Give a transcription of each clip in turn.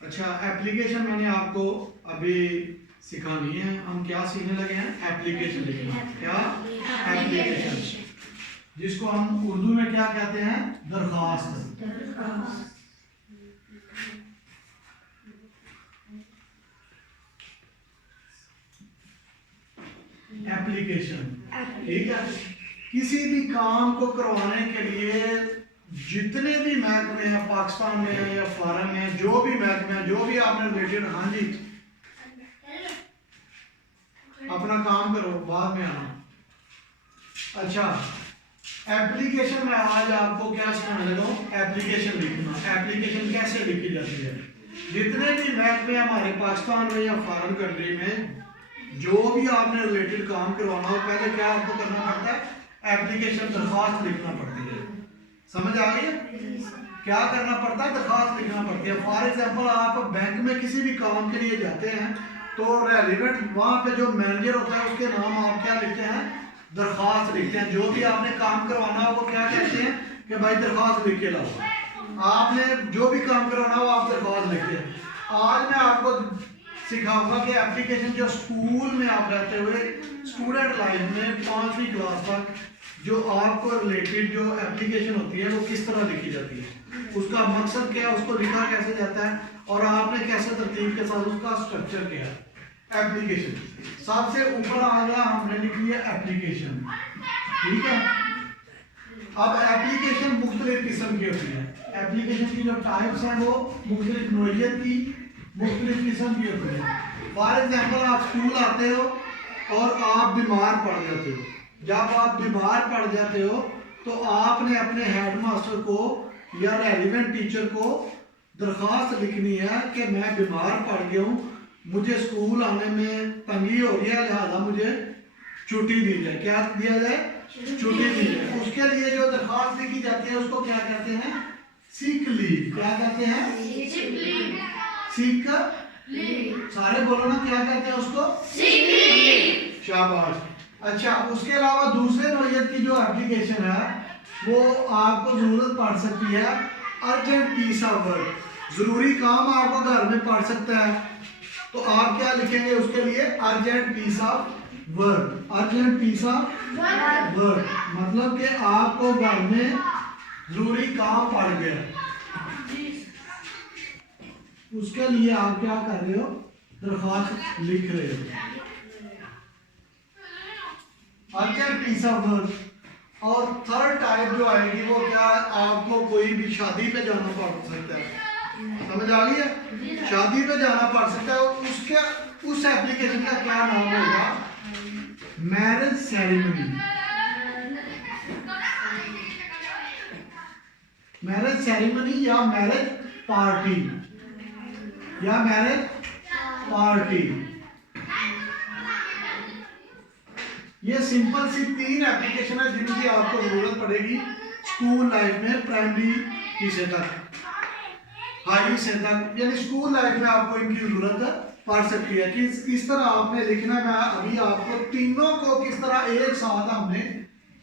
अच्छा, एप्लीकेशन मैंने आपको अभी सिखानी है। हम क्या सीखने लगे हैं? एप्लीकेशन लिखना। क्या? एप्लीकेशन, जिसको हम उर्दू में क्या कहते हैं? दरखास्त। एप्लीकेशन, ठीक है। किसी भी काम को करवाने के लिए जितने भी महकमे हैं पाकिस्तान में है या फॉरेन में, जो भी महकमे हैं, जो भी आपने रिलेटेड, हाँ जी अपना काम करो, बाद में आना। अच्छा, एप्लीकेशन में आज आपको क्या सिखाने लगा हूं? एप्लीकेशन लिखना। एप्लीकेशन कैसे लिखी जाती है? जितने भी महकमे हमारे पाकिस्तान में या फॉरेन कंट्री में जो भी आपने रिलेटेड काम करवाना हो, पहले क्या आपको करना पड़ता है? एप्लीकेशन, दरखास्त लिखना पड़ती है। समझ आ गई है? क्या करना पड़ता है? दरखास्त लिखना पड़ती है। फॉर एग्जांपल, आप बैंक में किसी भी काम के लिए जाते हैं तो रेलिवेंट वहां पे जो मैनेजर होता है उसके नाम आप क्या लिखते हैं? दरखास्त लिखते हैं। जो भी आपने काम करवाना हो वो क्या कहते हैं कि भाई दरखास्त लिख के लाओ। आपने जो भी काम करवाना हो आप दरखास्त लिखते हैं। आज मैं आपको सिखाऊंगा कि एप्लीकेशन जो स्कूल में आप रहते हुए स्टूडेंट लाइफ में 5वीं क्लास तक जो आपको रिलेटेड जो एप्लीकेशन होती है वो किस तरह लिखी जाती है, उसका मकसद क्या है, उसको लिखा कैसे जाता है और आपने कैसे तरतीब के साथ उसका स्ट्रक्चर क्या है। एप्लीकेशन सबसे ऊपर आ गया, हमने लिख लिया एप्लीकेशन, ठीक है। अब एप्लीकेशन मुख्तलिफ किस्म की होती है। एप्लीकेशन की जो टाइप्स हैं वो मुख्तलिफ नौइयत की, मुख्तलिफ किस्म की होती है। फॉर एग्जाम्पल, आप स्कूल आते हो और आप बीमार पड़ जाते हो। जब आप बीमार पड़ जाते हो तो आपने अपने हेडमास्टर को या रेलिवेंट टीचर को दरखास्त लिखनी है कि मैं बीमार पड़ गया हूँ, मुझे स्कूल आने में तंगी हो रही है, लिहाजा मुझे छुट्टी दी जाए। क्या दिया जाए? छुट्टी दी जाए। उसके लिए जो दरखास्त लिखी जाती है उसको क्या कहते हैं? Sick leave. क्या कहते हैं? Sick leave. सारे बोलो ना, क्या कहते हैं उसको? सिक लीव। शाबाश। अच्छा, उसके अलावा दूसरे नौइयत की जो एप्लीकेशन है वो आपको जरूरत पड़ सकती है अर्जेंट पीस ऑफ वर्क। जरूरी काम आपको घर में पड़ सकता है तो आप क्या लिखेंगे उसके लिए? Urgent piece of work. Urgent piece of work मतलब कि आपको घर में जरूरी काम पड़ गया, उसके लिए आप क्या कर रहे हो? दरखास्त लिख रहे हो। Urgent piece of work. और थर्ड टाइप जो आएगी वो क्या? आपको कोई भी शादी पे जाना पड़ सकता है। समझ आ गई है? शादी पे जाना पड़ सकता है और उसके उस एप्लीकेशन का क्या नाम होगा? Marriage ceremony. मैरिज सेरेमनी या मैरिज पार्टी या मैरिज पार्टी। ये सिंपल सी 3 एप्लीकेशन है जिनकी आपको जरूरत पड़ेगी स्कूल लाइफ में, प्राइमरी से तक, हाई से तक, यानी स्कूल लाइफ में आपको इनकी जरूरत पड़ सकती है कि किस तरह आपने लिखना। मैं अभी आपको तीनों को किस तरह एक साथ हमने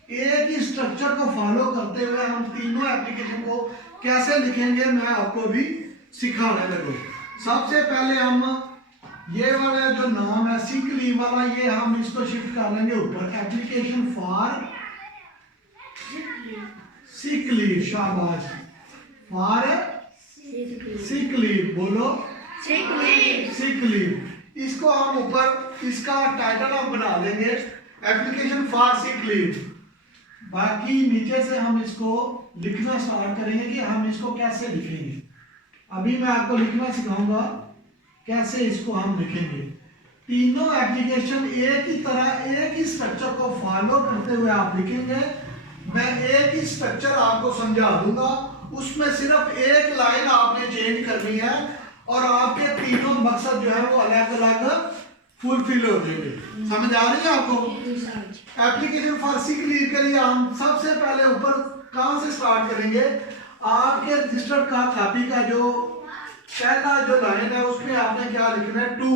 एक ही स्ट्रक्चर को फॉलो करते हुए हम तीनों एप्लीकेशन को कैसे लिखेंगे मैं आपको भी सिखाने लगूँ। सबसे पहले हम ये वाला जो नाम है सिक लीव वाला, ये हम इसको शिफ्ट कर लेंगे ऊपर। Application for sick leave. शाबाश। For sick leave. बोलो सिक लीव। Sick leave. इसको हम ऊपर इसका टाइटल हम बना लेंगे एप्लीकेशन फॉर सिक लीव। बाकी नीचे से हम इसको लिखना स्टार्ट करेंगे कि हम इसको कैसे लिखेंगे। अभी मैं आपको लिखना सिखाऊंगा कैसे इसको हम लिखेंगे। तीनों एप्लीकेशन एक ही तरह एक ही स्ट्रक्चर को फॉलो करते हुए आप लिखेंगे। मैं एक ही स्ट्रक्चर आपको समझा दूंगा, उसमें सिर्फ एक लाइन आपने चेंज करनी है और आपके तीनों मकसद जो है वो अलग अलग फुलफिल हो जाएंगे। समझ आ रही है आपको? एप्लीकेशन फॉर सिक लीव के लिए हम सबसे पहले ऊपर कहां से स्टार्ट करेंगे? आपके रजिस्टर का कॉपी का जो पहला जो लाइन है उसमें आपने क्या लिखना है? टू।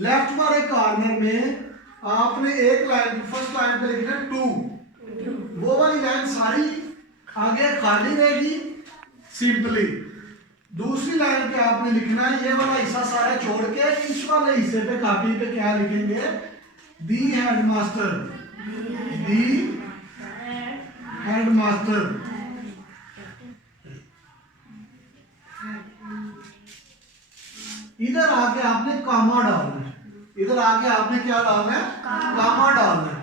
लेफ्ट वाले कॉर्नर में आपने एक लाइन, फर्स्ट लाइन पे लिखना है टू। वो वाली लाइन सारी आगे खाली रहेगी, सिंपली। दूसरी लाइन पे आपने लिखना है ये वाला हिस्सा सारा छोड़ के इस वाले हिस्से पे कॉपी पे क्या लिखेंगे, दी हेडमास्टर, दी हेडमास्टर। इधर आके आपने कामा डालना है, इधर आके आपने क्या डालना है, कामा डालना है।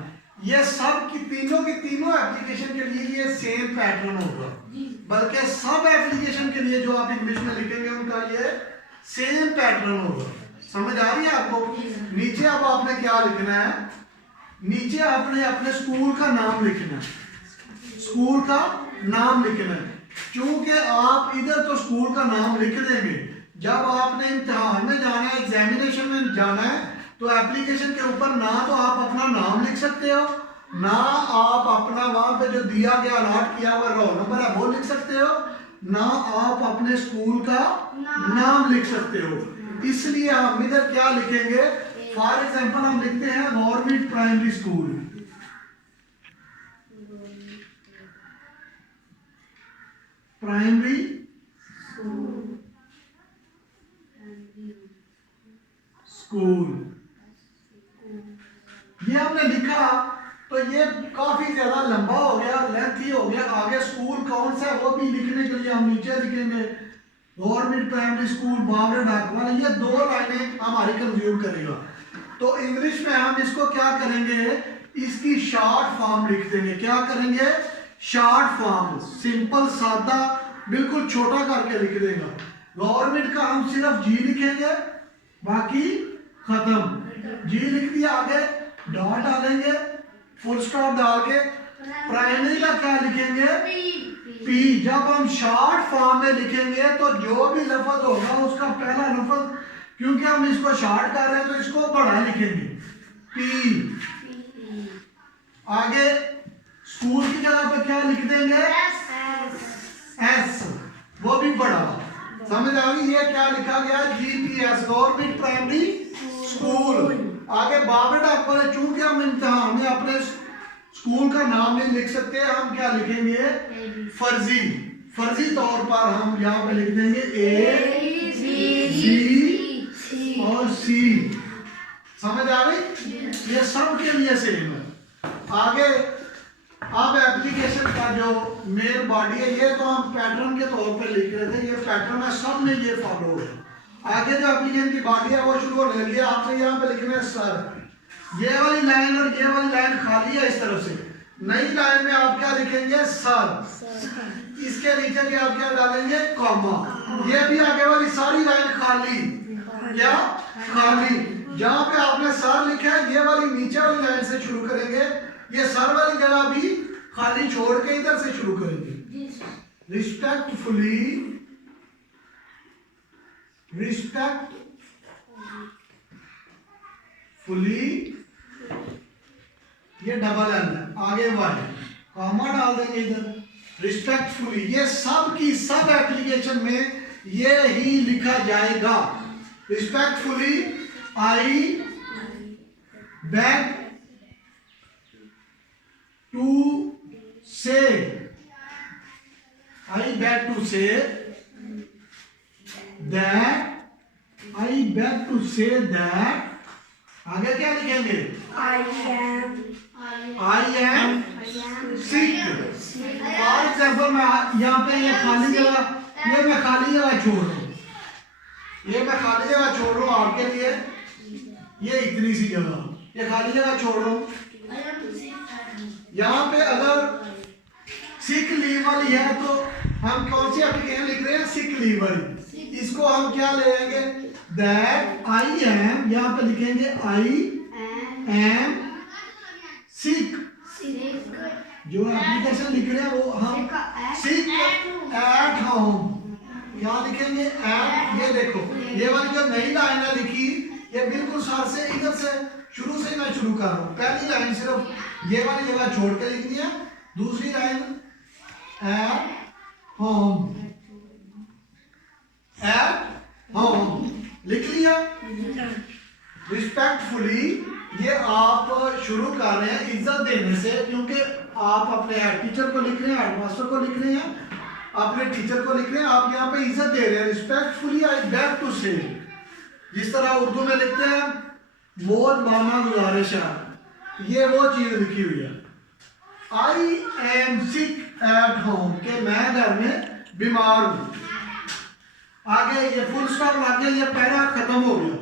ये सब की तीनों एप्लीकेशन के लिए ये सेम पैटर्न होगा, बल्कि सब एप्लीकेशन के लिए जो आप इंग्लिश में लिखेंगे उनका ये सेम पैटर्न होगा। समझ आ रही है आपको? नीचे अब आपने क्या लिखना है, नीचे आपने अपने स्कूल का नाम लिखना है, स्कूल का नाम लिखना है। क्योंकि आप इधर तो स्कूल का नाम लिख देंगे, जब आपने इम्तिहान में जाना है, एग्जामिनेशन में जाना है, तो एप्लीकेशन के ऊपर ना तो आप अपना नाम लिख सकते हो, ना आप अपना वहां पे जो दिया गया अलॉट किया हुआ रोल नंबर है वो लिख सकते हो, ना आप अपने स्कूल का नाम लिख सकते हो। इसलिए हम इधर क्या लिखेंगे, फॉर एग्जांपल हम लिखते हैं government primary school, primary school. ये हमने लिखा तो ये काफी ज्यादा लंबा हो गया, लेंथी हो गया। आगे स्कूल कौन सा है वो भी लिखने के लिए हम नीचे लिखेंगे गवर्नमेंट प्राइमरी स्कूल बावरा डाकवाला। ये दो लाइनें हमारी कंफ्यूज करेगा, तो इंग्लिश में हम इसको क्या करेंगे, इसकी शॉर्ट फॉर्म लिख देंगे। क्या करेंगे, शॉर्ट फॉर्म, सिंपल सादा बिल्कुल छोटा करके लिख देगा। गवर्नमेंट का हम सिर्फ जी लिखेंगे, बाकी खत्म। जी लिख दिया, आगे डॉट डालेंगे, फुल स्टॉप डाल के प्राइमरी का क्या लिखेंगे, पी। जब हम शॉर्ट फॉर्म में लिखेंगे तो जो भी लफ्ज होगा उसका पहला लफ्ज, क्योंकि हम इसको शॉर्ट कर रहे हैं तो इसको बड़ा लिखेंगे, पी। आगे स्कूल की जगह पे क्या लिख देंगे, एस, वो भी बड़ा। समझ आ गई? ये क्या लिखा गया, जीपीएस, गवर्नमेंट प्राइमरी स्कूल। आगे बाबर डाकवाला, चूंकि हम इम्तिहान में अपने स्कूल का नाम नहीं लिख सकते, हम क्या लिखेंगे, फर्जी। फर्जी तौर पर हम यहाँ पे लिख देंगे ए, बी और सी। समझ आ गई? ये सब के लिए सेम है। आगे अब एप्लीकेशन का जो मेन बॉडी है, ये तो हम पैटर्न के तौर पे लिख रहे थे, ये पैटर्न है, सब में ये फॉलो है। आगे जो एप्लीकेशन की बॉडी है वो शुरू होने लगी। आपने यहाँ पे लिखना है सर, ये वाली लाइन और ये वाली लाइन खाली है इस तरफ से। नई लाइन में आप क्या लिखेंगे, सर। इसके नीचे भी आप क्या डालेंगे, कॉमा। ये भी आगे वाली सारी लाइन खाली, क्या खाली। जहाँ पे आपने सर लिखा है, ये वाली नीचे वाली लाइन से शुरू करेंगे, ये सर वाली जगह भी खाली छोड़ के इधर से शुरू करेंगे। रिस्पेक्टफुली, ये डबल एल है, आगे वाले कॉमा डाल देंगे इधर, रिस्पेक्टफुली। ये सब की सब एप्लीकेशन में ये ही लिखा जाएगा, रिस्पेक्टफुली। आई बैक टू से, I beg to say that, I beg to say that, आगे क्या लिखेंगे, I am sick। For example मैं यहाँ पे ये खाली जगह, ये मैं खाली जगह छोड़ रहा हूँ, ये मैं खाली जगह छोड़ रहा हूँ आपके लिए, ये इतनी सी जगह, ये खाली जगह छोड़ रहा हूँ। यहाँ पे अगर सिक लीव वाली है तो हम कौन सी एप्लीकेशन लिख रहे हैं, सिक लीव वाली। इसको हम क्या लेंगे, दैट आई एम, यहाँ पे लिखेंगे आई एम सिक। जो एप्लीकेशन लिख रहे हैं वो हम सिक एट होम क्या लिखेंगे, एट। ये देखो ये वाली जो नई लाइन है लिखी, ये बिल्कुल सर से इधर से शुरू से मैं शुरू कर रहा हूँ। पहली लाइन सिर्फ ये वाली जगह छोड़ के लिखनी है, दूसरी line at home, at home लिख लिया। रिस्पेक्टफुली ये आप शुरू कर रहे हैं इज्जत देने से, क्योंकि आप अपने हेड टीचर को लिख रहे हैं, हेड मास्टर को लिख रहे हैं, अपने टीचर को लिख रहे हैं, आप यहाँ पे इज्जत दे रहे हैं, रिस्पेक्टफुली आई बेग टू से। जिस तरह उर्दू में लिखते हैं बहुत माना गुजारिश है, ये वो चीज लिखी हुई है। I am sick at home, के मैं घर में बीमार हूं। आगे ये फुल स्टॉप लग गया, ये पैरा खत्म हो गया।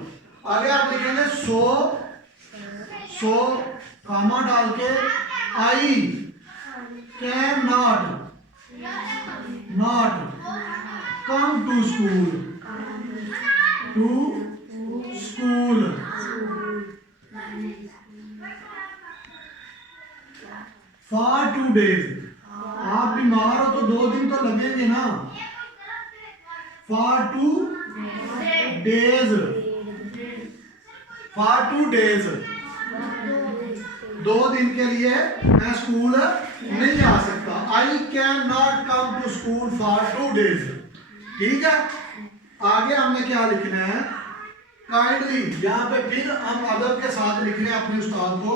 आगे आप लिखेंगे सो कामा डाल के I can not come to school for 2 days। आप बीमार हो तो 2 दिन तो लगेंगे ना। फॉर 2 days, फॉर 2 days, 2 दिन के लिए मैं स्कूल नहीं आ सकता। I can not come to school for 2 days। ठीक है, आगे हमने क्या लिखना है, काइंडली। यहाँ पे फिर हम अदब के साथ लिख रहे हैं अपने उस्ताद को।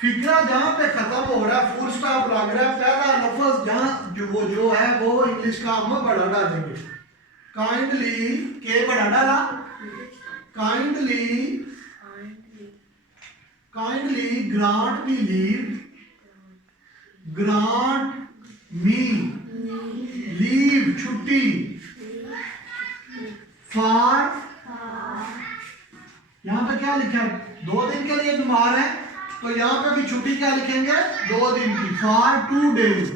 फिक्रा जहाँ पे खत्म हो रहा है, फुल स्टॉप लग रहा है, पहला लफ्ज जहाँ जो है वो इंग्लिश का हम बड़ा डालेंगे। काइंडली, के बड़ा डाला, काइंडली ग्रांट मी लीव, ग्रांट मी लीव छुट्टी, फॉर, यहाँ पे क्या लिखा है 2 दिन के लिए बीमार है, तो यहाँ पे भी छुट्टी क्या लिखेंगे 2 दिन की, फॉर 2 days।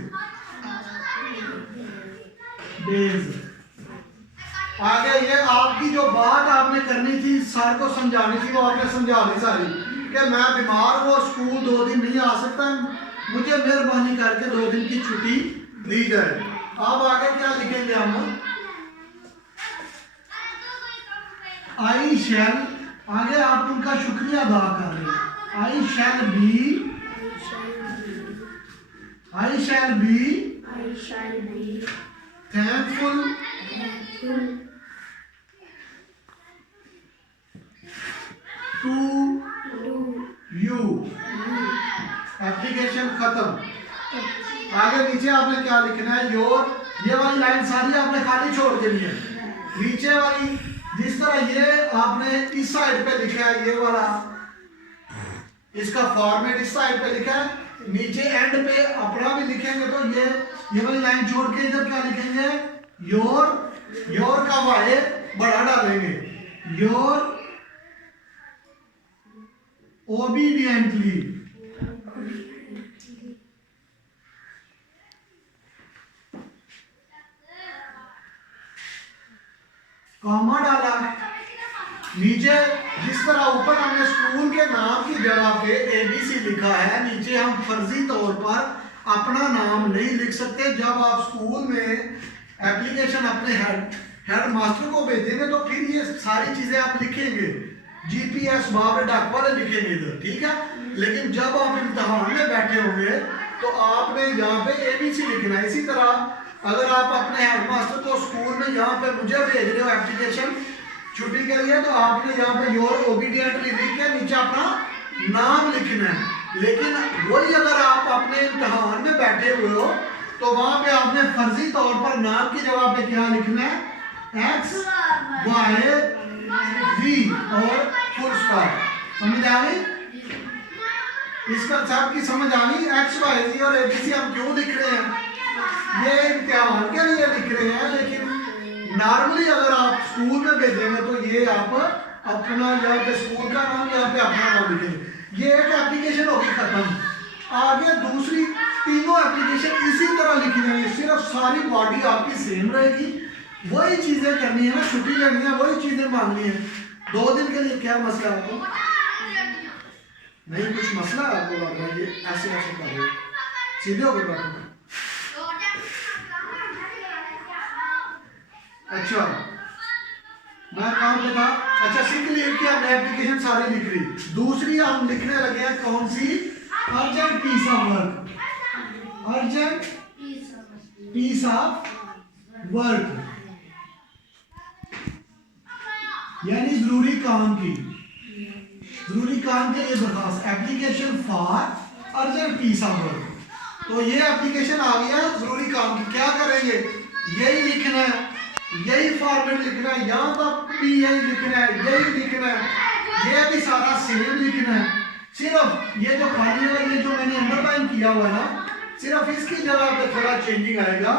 आगे ये आपकी जो बात आपने करनी थी, सर को समझानी थी, वो आपने समझा दी सारी कि मैं बीमार हूँ, स्कूल 2 दिन नहीं आ सकता, मुझे मेहरबानी करके 2 दिन की छुट्टी दी जाए। अब आगे क्या लिखेंगे हम, आई शैल, आगे आप उनका शुक्रिया अदा कर रहे हैं। I shall be thankful to you। Application खत्म। आगे नीचे आपने क्या लिखना है, योर, ये वाली लाइन सारी आपने खाली छोड़ देनी है। नीचे वाली जिस तरह ये आपने इस साइड पे लिखा है, ये वाला इसका फॉर्मेट इस साइड पे लिखा है, नीचे एंड पे अपना भी लिखेंगे तो ये वाली लाइन छोड़ के इधर क्या लिखेंगे, योर का वाई बड़ा डालेंगे, योर ओबीडियंटली, कॉमा डाला। नीचे जिस तरह ऊपर हमने स्कूल के नाम की जगह पे ABC लिखा है, नीचे हम फर्जी तौर पर अपना नाम नहीं लिख सकते। जब आप स्कूल में एप्लीकेशन अपने हेड मास्टर को भेजेंगे तो फिर ये सारी चीजें आप लिखेंगे, GPS बाबर डाक वाले लिखेंगे इधर, ठीक है। लेकिन जब आप इम्तिहान में बैठे होंगे तो आपने यहाँ पे ABC लिखना है। इसी तरह अगर आप अपने हेड मास्टर को स्कूल में यहाँ पे मुझे भेज रहे हो एप्लीकेशन छुट्टी के लिए, तो आपने यहाँ पे योर ओबीडियंटली लिख के नीचे अपना नाम लिखना है। लेकिन वही अगर आप अपने इम्तिहान में बैठे हुए हो तो वहां पे आपने फर्जी तौर पर नाम की जगह पे क्या लिखना है, XYZ और फुल स्टॉप। समझ आ गई? इस कंसेप्ट की समझ आ गई? XYZ और ABC हम क्यों लिख रहे हैं, ये इम्तिहान के लिए लिख रहे हैं। लेकिन नॉर्मली अगर आप स्कूल में भेजेंगे तो ये आप अपना यहाँ पे स्कूल का नाम, यहाँ पे अपना नाम लिखेंगे। ये एक एप्लीकेशन होगी खत्म। आगे दूसरी तीनों एप्लीकेशन इसी तरह लिखी जाएंगी, सिर्फ सारी बॉडी आपकी सेम रहेगी। वही चीजें करनी है ना, छुट्टी लेनी है, वही चीजें मांगनी है। 2 दिन के लिए क्या मसला है आपको? नहीं कुछ मसला आपको लग रहा है, ये ऐसे ऐसे कर रहे हो, सीधे होकर बैठो। अच्छा मैं काम पे था। अच्छा सिंपल लीव की हमने एप्लीकेशन सारी लिख ली। दूसरी हम लिखने लगे हैं कौन सी, urgent piece of work, urgent piece of work यानी जरूरी काम की, जरूरी काम के लिए दरखास्त, application for urgent piece of work. तो ये एप्लीकेशन आ गया जरूरी काम की। क्या करेंगे, यही लिखना है, यही फॉर्मेट लिखना है, यहाँ तक भी यही लिखना है, यही लिखना है, ये भी सारा सेम लिखना है। सिर्फ ये जो खाली है, ये जो मैंने अंडरलाइन किया हुआ है ना, सिर्फ इसकी जगह पे थोड़ा चेंजिंग आएगा।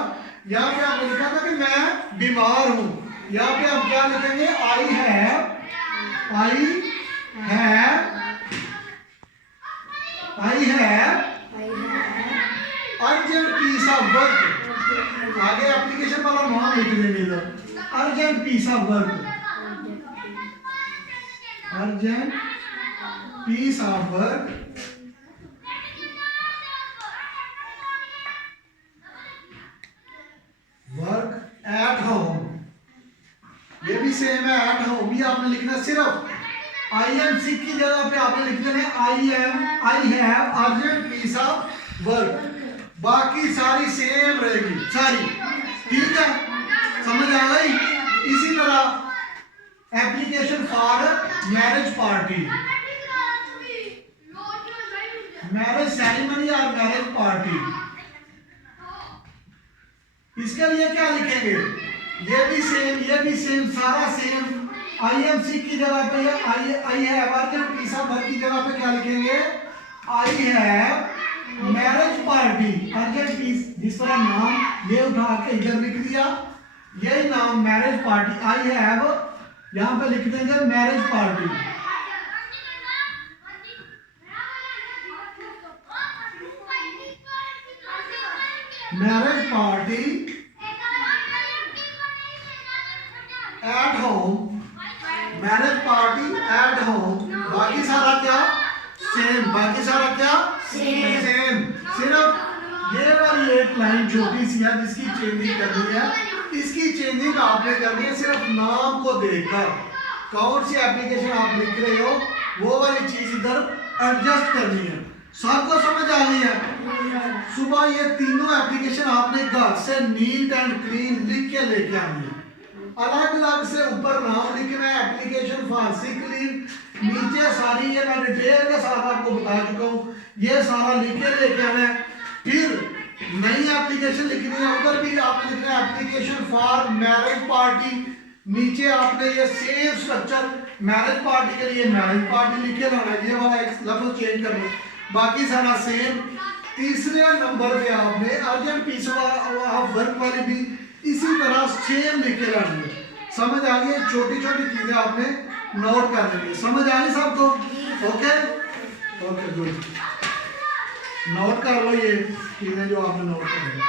यहाँ पे आपने लिखा था कि मैं बीमार हूँ, यहाँ पे हम क्या लिखेंगे, I have urgent piece of work. आगे एप्लीकेशन वाला नाम लिख देंगे इधर, urgent piece of work, urgent piece of work work at home. ये भी सेम है, एट होम भी आपने लिखना, सिर्फ IMC की जगह पे आपने लिख देना I have urgent piece of work, बाकी सारी सेम रहेगी सारी। ठीक है, समझ आ गई। इसी तरह application for marriage party, marriage ceremony और मैरिज पार्टी, इसके लिए क्या लिखेंगे, ये भी सेम, ये भी सेम, सारा सेम। IMC की जगह पे I have urgent piece of work की जगह पे क्या लिखेंगे, I have marriage party urgent piece. जिस तरह नाम ये उठा के इधर लिख दिया, यही नाम मैरिज पार्टी, आई हैव यहाँ पे लिख देंगे marriage party. Marriage party at home, marriage party at home, बाकी सारा क्या सेम, बाकी सारा क्या सेम। सिर्फ ये वाली एक लाइन छोटी सी है जिसकी चेंजिंग करनी है, इसकी चेंजिंग आपने करनी है सिर्फ नाम को देखकर। कौन सी एप्लीकेशन आप लिख रहे हो वो वाली चीज इधर एडजस्ट करनी है। सबको समझ आ गई है। सुबह ये तीनों एप्लीकेशन आपने घर से नीट एंड क्लीन लिख के लेके आनी है। अलग अलग से ऊपर नाम लिखना है, एप्लीकेशन फॉर सिक लीव, नीचे सारी ये मैं डिटेल के साथ आपको बता चुका हूँ, ये सारा लिख के लेके आना है। फिर नई एप्लीकेशन लिखनी है, उधर भी आपने लिखना है एप्लीकेशन फॉर मैरिज पार्टी, नीचे आपने ये सेम स्ट्रक्चर मैरिज पार्टी के लिए मैरिज पार्टी लिख के लाना है, ये वाला एक लफ्ज चेंज करना, बाकी सारा सेम। तीसरे नंबर पे आपने अर्जेंट पीस ऑफ वर्क वाली भी इसी तरह सेम लिख के लानी है। समझ आ गई, छोटी छोटी चीजें आपने नोट कर लेनी है। समझ आ गई सबको? ओके ओके गुड, नोट कर लो ये चीजें जो आपने नोट कर ली।